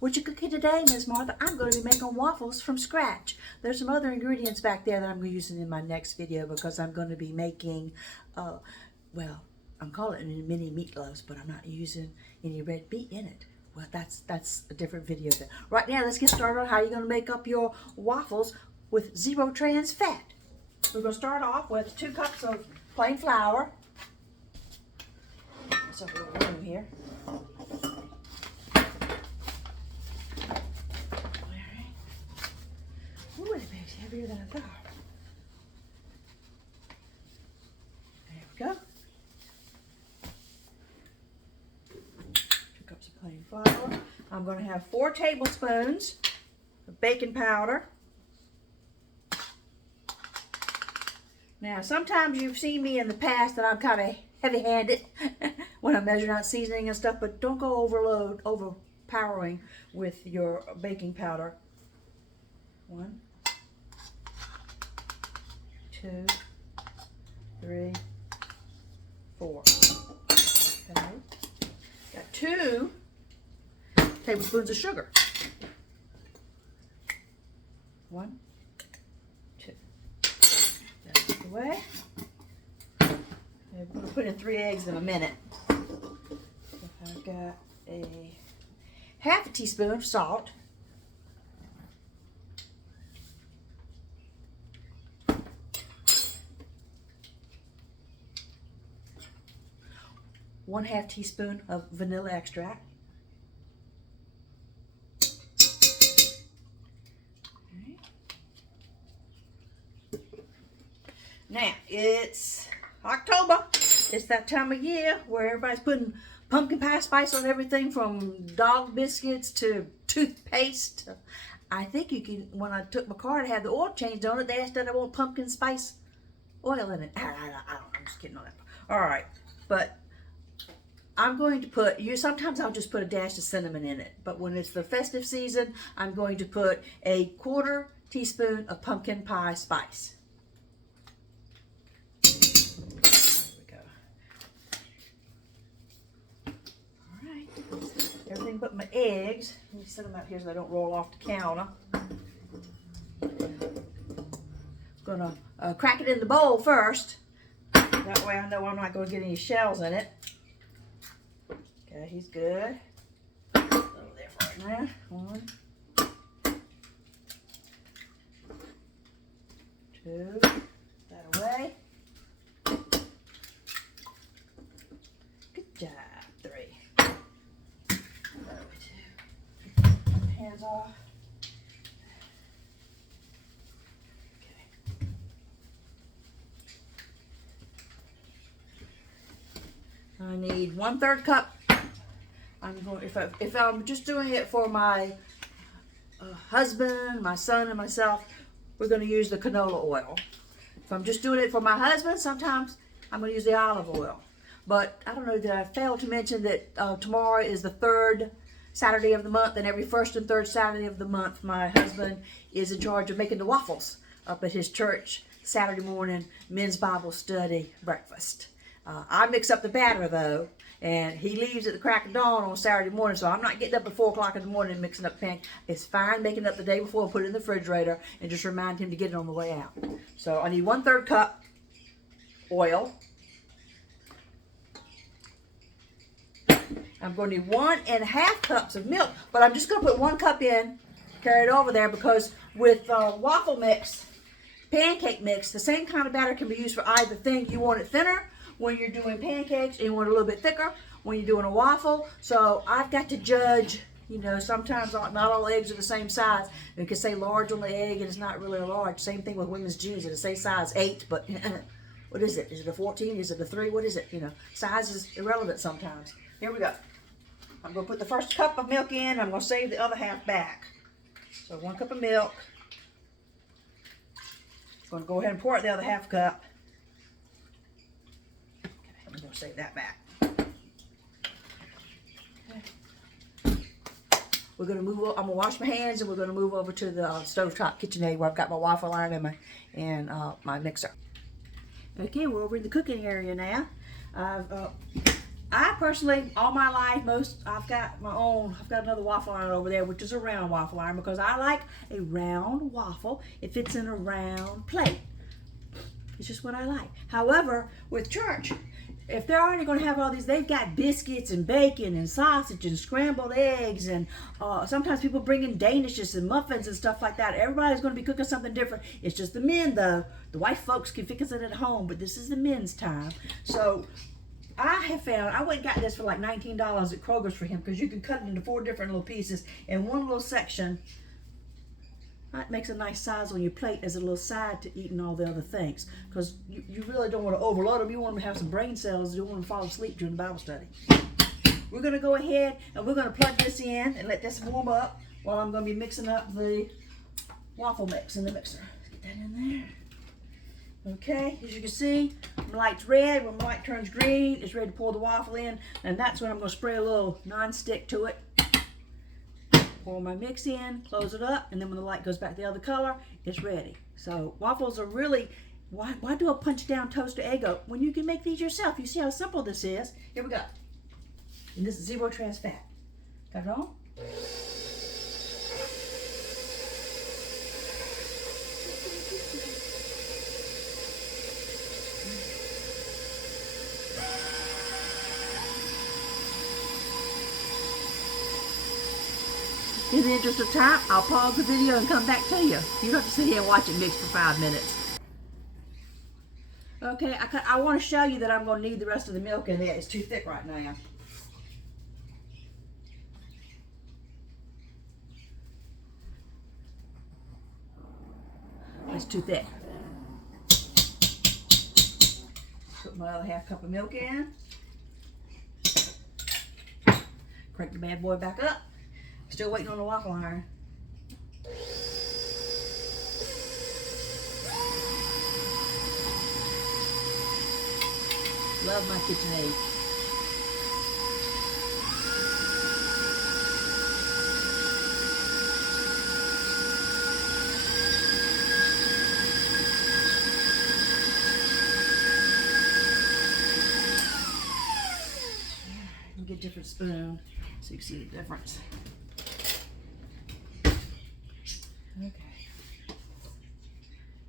What you cooking today, Miss Martha? I'm going to be making waffles from scratch. There's some other ingredients back there that I'm going to be using in my next video because I'm going to be making, well, I'm calling it mini meatloaves, but I'm not using any red meat in it. Well, that's a different video there. Right now, let's get started on how you're going to make up your waffles with zero trans fat. We're going to start off with 2 cups of plain flour. There's a little room here. Ooh, it makes heavier than I thought. There we go. 2 cups of plain flour. I'm going to have 4 tablespoons of baking powder. Now, sometimes you've seen me in the past that I'm kind of heavy-handed when I'm measuring out seasoning and stuff, but don't go overpowering with your baking powder. 1, 2, 3, 4. Okay. Got 2 tablespoons of sugar. 1, 2. That's the way. We're going to put in 3 eggs in a minute. I've got a half a teaspoon of salt. 1/2 teaspoon of vanilla extract. Okay. Now, it's October. It's that time of year where everybody's putting pumpkin pie spice on everything from dog biscuits to toothpaste. I think you can, when I took my car to have the oil changed on it, they asked that I want pumpkin spice oil in it. I don't know, I'm just kidding on that. All right, but I'm going to put, sometimes I'll just put a dash of cinnamon in it, but when it's the festive season, I'm going to put a 1/4 teaspoon of pumpkin pie spice. There we go. All right, everything but my eggs. Let me set them out here so they don't roll off the counter. Gonna crack it in the bowl first. That way I know I'm not going to get any shells in it. Okay, he's good. A little there for right now. 1, 2. That away. Good job. 3. That away too. Hands off. Okay. I need 1/3 cup. I'm going, if I'm just doing it for my husband, my son, and myself, we're going to use the canola oil. If I'm just doing it for my husband, sometimes I'm going to use the olive oil. But I don't know, did I fail to mention that tomorrow is the 3rd Saturday of the month, and every 1st and 3rd Saturday of the month, my husband is in charge of making the waffles up at his church Saturday morning men's Bible study breakfast. I mix up the batter though, and he leaves at the crack of dawn on Saturday morning, so I'm not getting up at 4 o'clock in the morning and mixing up pancakes. It's fine making up the day before and put it in the refrigerator and just remind him to get it on the way out. So I need 1/3 cup oil. I'm going to need 1.5 cups of milk, but I'm just going to put 1 cup in, carry it over there, because with waffle mix, pancake mix, the same kind of batter can be used for either thing. You want it thinner when you're doing pancakes, and you want it a little bit thicker when you're doing a waffle. So I've got to judge, you know, sometimes not all eggs are the same size. You can say large on the egg, and it's not really a large. Same thing with women's jeans. It'll say size 8, but what is it? Is it a 14? Is it a 3? What is it? You know, size is irrelevant sometimes. Here we go. I'm going to put the first cup of milk in. I'm going to save the other half back. So 1 cup of milk. I'm going to go ahead and pour out the other half cup. I'm going to save that back. Okay. We're going to move. I'm going to wash my hands, and we're going to move over to the stovetop KitchenAid where I've got my waffle iron and my mixer. Okay, we're over in the cooking area now. I've I personally, all my life, I've got another waffle iron over there, which is a round waffle iron, because I like a round waffle. It fits in a round plate. It's just what I like. However, with church, if they're already going to have all these, they've got biscuits and bacon and sausage and scrambled eggs, and sometimes people bring in danishes and muffins and stuff like that. Everybody's going to be cooking something different. It's just the men, though. The white folks can fix it at home, but this is the men's time. So I have found, I went and got this for like $19 at Kroger's for him, because you can cut it into 4 different little pieces in one little section. That makes a nice size on your plate as a little side to eating all the other things, because you really don't want to overload them. You want them to have some brain cells. You don't want them to fall asleep during the Bible study. We're going to go ahead and we're going to plug this in and let this warm up while I'm going to be mixing up the waffle mix in the mixer. Let's get that in there. Okay, as you can see, my light's red. When my light turns green, it's ready to pour the waffle in, and that's when I'm going to spray a little non-stick to it. Pour my mix in, close it up, and then when the light goes back the other color, it's ready. So waffles are really, why do a punch down toaster Eggo when you can make these yourself? You see how simple this is. Here we go. And this is 0 trans fat. Got it on? In the interest of time, I'll pause the video and come back to you. You don't have to sit here and watch it mix for 5 minutes. Okay, I want to show you that I'm going to need the rest of the milk in there. It's too thick right now. It's too thick. Put my other half cup of milk in. Crank the bad boy back up. Still waiting on the waffle iron. Love my KitchenAid. Get a different spoon so you can see the difference. Okay.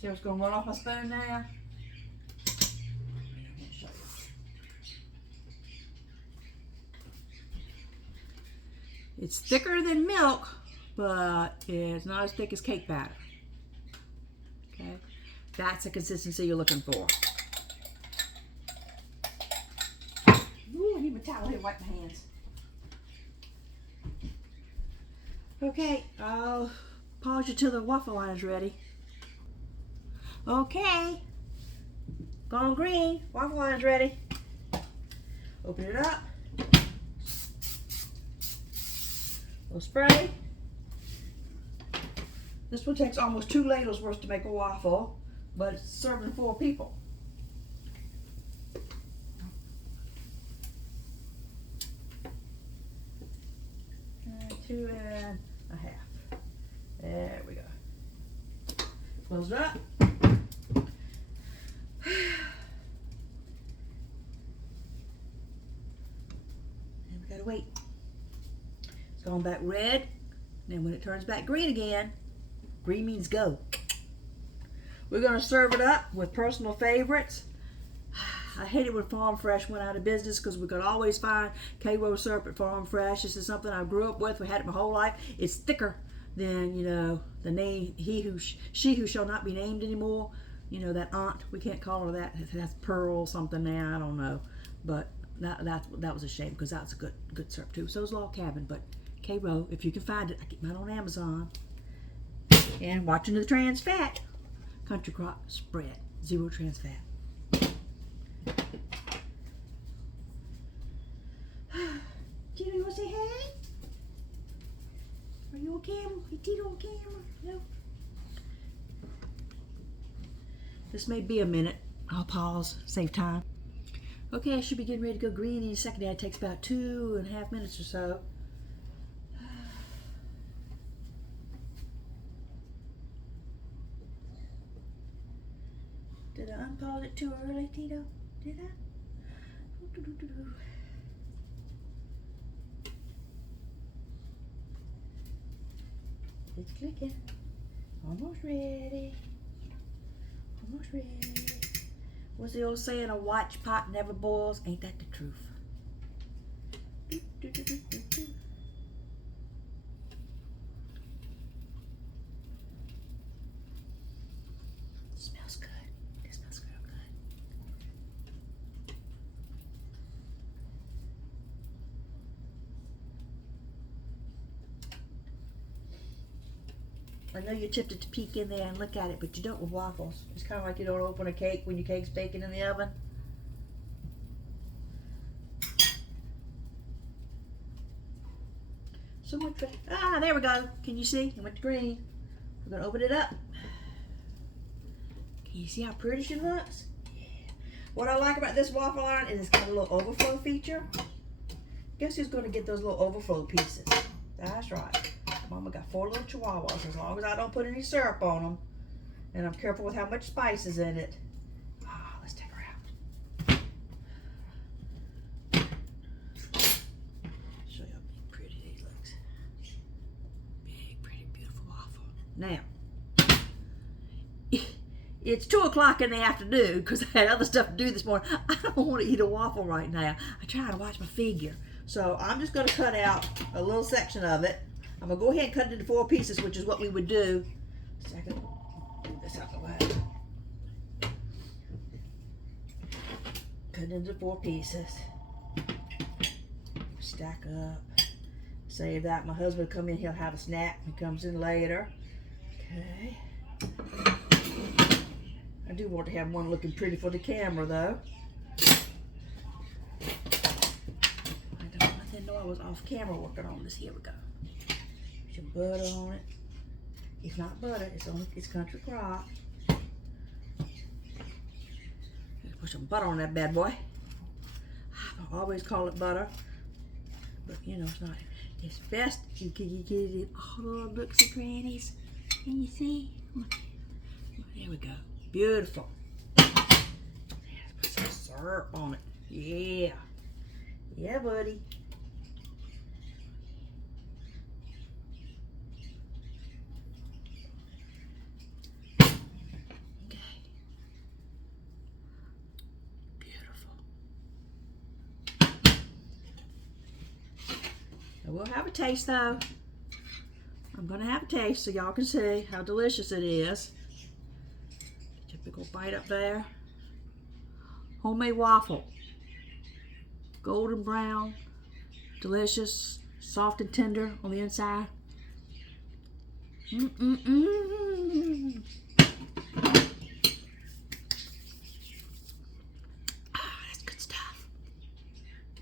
See what's going to run off my spoon now? It's thicker than milk, but it's not as thick as cake batter. Okay, that's the consistency you're looking for. Ooh, I need my towel here to wipe my hands. Okay, I'll pause you till the waffle iron's ready. Okay, gone green, waffle iron's ready. Open it up. Little spray. This one takes almost 2 ladles worth to make a waffle, but it's serving 4 people. 2.5. There we go. Close it up. And we gotta wait. It's going back red. Then when it turns back green again, green means go. We're gonna serve it up with personal favorites. I hate it when Farm Fresh went out of business, because we could always find K-Row syrup at Farm Fresh. This is something I grew up with. We had it my whole life. It's thicker than, you know, the name she who shall not be named anymore. You know, that aunt, we can't call her that. That's Pearl something now, I don't know. But that was a shame, because that's a good syrup too. So is Log Cabin, but K-Row, if you can find it, I get mine on Amazon. And watching the trans fat, Country Crock spread, 0 trans fat. Tito, you want to say hey? Are you on camera? Is Tito on camera? No. This may be a minute. I'll pause, save time. Okay, I should be getting ready to go green any second. It takes about 2.5 minutes or so. Did I unpause it too early, Tito? Did I? It's clicking. Almost ready. Almost ready. What's the old saying? A watch pot never boils. Ain't that the truth? Do, do, do, do, do, do. Smells good. It smells real good. I know you're tempted to peek in there and look at it, but you don't with waffles. It's kind of like you don't open a cake when your cake's baking in the oven. So much for, there we go. Can you see? It went to green. We're gonna open it up. Can you see how pretty she looks? Yeah. What I like about this waffle iron is it's got a little overflow feature. Guess who's gonna get those little overflow pieces? That's right. Mama got 4 little chihuahuas. As long as I don't put any syrup on them, and I'm careful with how much spice is in it. Let's take her out. Show you how big, pretty these looks. Big, pretty, beautiful waffle. Now, it's 2 o'clock in the afternoon because I had other stuff to do this morning. I don't want to eat a waffle right now. I try to watch my figure. So I'm just going to cut out a little section of it. I'm going to go ahead and cut it into 4 pieces, which is what we would do. So I can move this out of the way. Cut it into 4 pieces. Stack up. Save that. My husband will come in, he'll have a snack. He comes in later. Okay. I do want to have one looking pretty for the camera, though. I didn't know I was off camera working on this. Here we go. Some butter on it. It's not butter, it's country crock. Put some butter on that bad boy. I always call it butter, but you know it's not. It's best you get it in all the little nooks and crannies. Can you see? There we go. Beautiful. Let's put some syrup on it. Yeah. Yeah, buddy. We'll have a taste though. I'm gonna have a taste so y'all can see how delicious it is. Get your big old bite up there. Homemade waffle. Golden brown, delicious, soft and tender on the inside. That's good stuff.